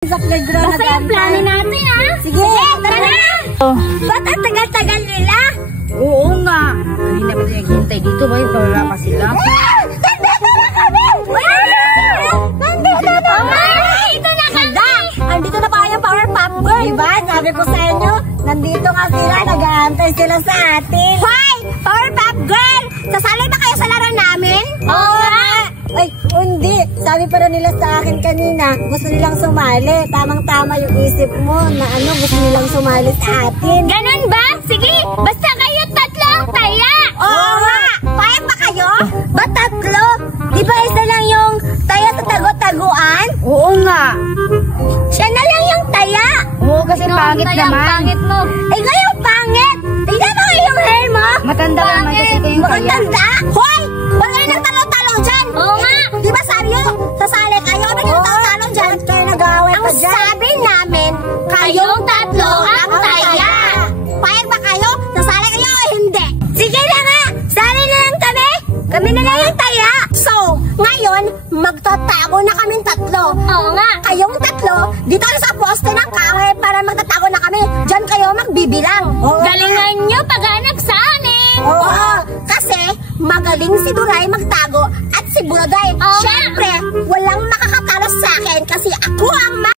Sa playground. Basta yung plano natin, ha? Sige, tara na! Ba't ang tagal-tagal nila? Oo nga. Kanina pa tayo naghintay dito. Bakit wala pa sila? Nandito na kami! Nandito na kami! Nandito na kami! Andito na pa yung Powerpuff Girl. Diba? Sabi ko sa inyo, nandito nga sila. Nag-aantay sila sa atin. Hoy! Powerpuff Girl! Sasali ba kayo sa laro namin? Oo nga! Ay, hindi. Sabi para nila sa akin kanina, gusto nilang sumali. Tamang-tama yung isip mo na gusto nilang sumali sa atin. Ganun ba? Sige! Basta kayo tatlo ang taya! Oo nga! Payag ba kayo? Ba't tatlo? Di ba isa lang yung taya sa tago-taguan? Oo nga. Siya na lang yung taya! Oo, kasi pangit naman. Pangit mo! Eh, kayo pangit! Tignan mo yung hair mo! Matanda naman kasi ito yung kaya. Matanda? Hoy! Huwag kayo nagtalo-talo dyan! Oo nga! Di ba sabi nyo, sasali kayo? Ba't kayo nagtalo dyan? Kayo nag-aaway Ang pa dyan. sabi namin, kayong tatlo ang taya! Payag ba kayo? Sasali kayo o hindi? Sige na nga! Sali na lang kami! Kami na lang yung taya! So, ngayon, magtatago na kaming tatlo. Oo nga! Kayong tatlo, dito na sa poste ng kahoy para magtatago na kami. Diyan kayo magbibilang. Galingan nyo paghanap sa amin! Oo! Kasi, magaling si Duray magtago at si Buday. Siyempre, walang makakatalo sa akin kasi ako ang